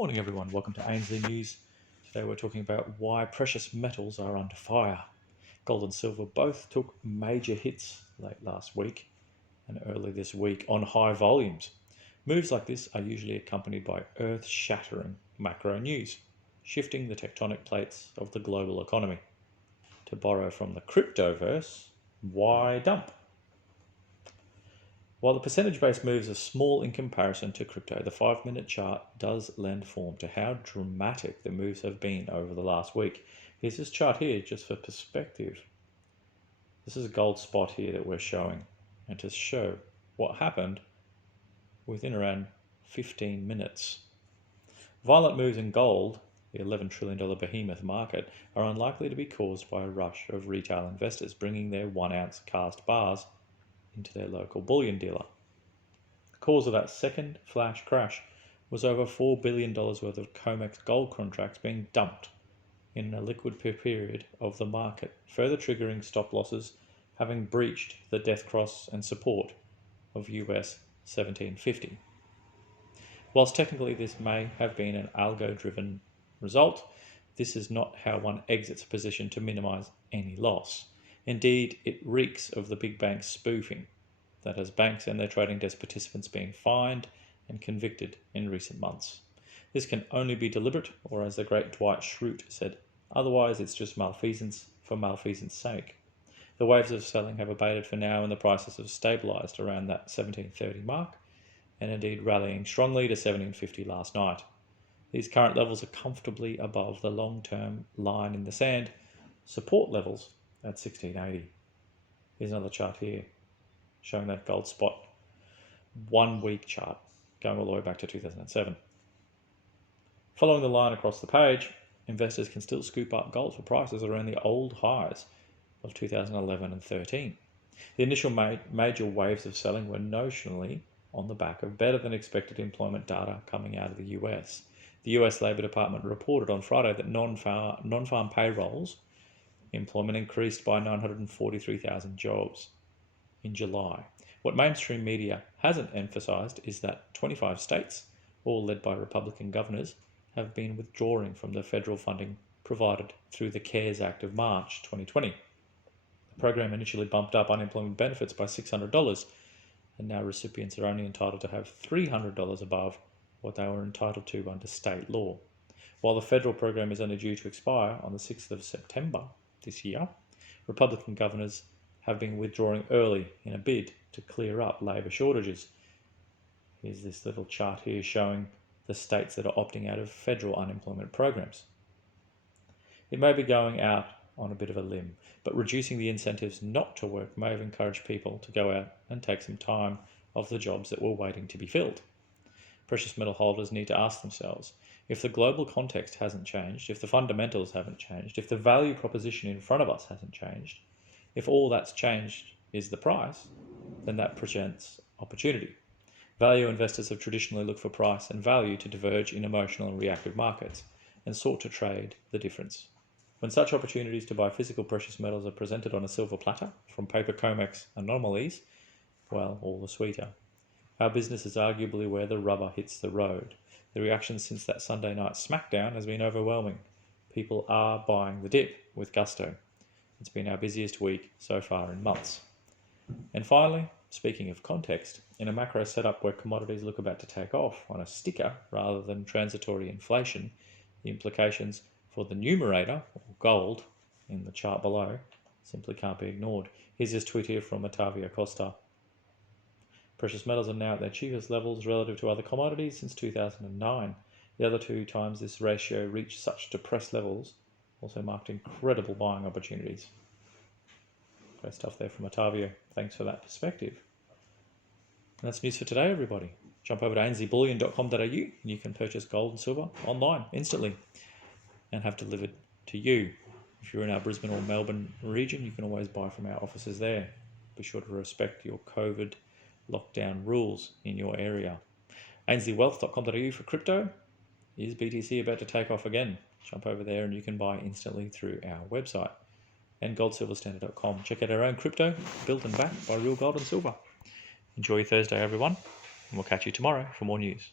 Morning everyone, welcome to Ainsley News. Today we're talking about why precious metals are under fire. Gold and silver both took major hits late last week and early this week on high volumes. Moves like this are usually accompanied by earth-shattering macro news, shifting the tectonic plates of the global economy. To borrow from the cryptoverse, why dump? While the percentage-based moves are small in comparison to crypto, the 5-minute chart does lend form to how dramatic the moves have been over the last week. Here's this chart here just for perspective. This is a gold spot here that we're showing, and to show what happened within around 15 minutes. Violent moves in gold, the $11 trillion behemoth market, are unlikely to be caused by a rush of retail investors bringing their 1-ounce cast bars into their local bullion dealer. The cause of that second flash crash was over $4 billion worth of COMEX gold contracts being dumped in a liquid period of the market, further triggering stop losses having breached the death cross and support of US 1750. Whilst technically this may have been an algo-driven result, this is not how one exits a position to minimize any loss. Indeed, it reeks of the big bank spoofing that has banks and their trading desk participants being fined and convicted in recent months. This can only be deliberate, or as the great Dwight Schrute said, otherwise it's just malfeasance for malfeasance sake. The waves of selling have abated for now and the prices have stabilised around that 1730 mark, and indeed rallying strongly to 1750 last night. These current levels are comfortably above the long-term line in the sand, support levels at 1680. Here's another chart here showing that gold spot 1 week chart going all the way back to 2007. Following the line across the page, investors can still scoop up gold for prices around the old highs of 2011 and 13. The initial major waves of selling were notionally on the back of better than expected employment data coming out of the US. The US Labor Department reported on Friday that non-farm payrolls employment increased by 943,000 jobs in July. What mainstream media hasn't emphasised is that 25 states, all led by Republican governors, have been withdrawing from the federal funding provided through the CARES Act of March 2020. The program initially bumped up unemployment benefits by $600, and now recipients are only entitled to have $300 above what they were entitled to under state law. While the federal program is only due to expire on the 6th of September this year, Republican governors have been withdrawing early in a bid to clear up labour shortages. Here's this little chart here showing the states that are opting out of federal unemployment programs. It may be going out on a bit of a limb, but reducing the incentives not to work may have encouraged people to go out and take some time off the jobs that were waiting to be filled. Precious metal holders need to ask themselves, if the global context hasn't changed, if the fundamentals haven't changed, if the value proposition in front of us hasn't changed, if all that's changed is the price, then that presents opportunity. Value investors have traditionally looked for price and value to diverge in emotional and reactive markets and sought to trade the difference. When such opportunities to buy physical precious metals are presented on a silver platter from paper COMEX anomalies, well, all the sweeter. Our business is arguably where the rubber hits the road. The reaction since that Sunday night smackdown has been overwhelming. People are buying the dip with gusto. It's been our busiest week so far in months. And finally, speaking of context, in a macro setup where commodities look about to take off on a sticker rather than transitory inflation, the implications for the numerator, or gold, in the chart below, simply can't be ignored. Here's this tweet here from Ottavio Costa. Precious metals are now at their cheapest levels relative to other commodities since 2009. The other two times this ratio reached such depressed levels also marked incredible buying opportunities. Great stuff there from Ottavio. Thanks for that perspective. And that's news for today, everybody. Jump over to ainslebullion.com.au and you can purchase gold and silver online instantly and have delivered to you. If you're in our Brisbane or Melbourne region, you can always buy from our offices there. Be sure to respect your COVID lockdown rules in your area. ainsleywealth.com.au for crypto. Is BTC about to take off again? Jump over there and you can buy instantly through our website. And goldsilverstandard.com. Check out our own crypto, built and backed by real gold and silver. Enjoy your Thursday, everyone, and we'll catch you tomorrow for more news.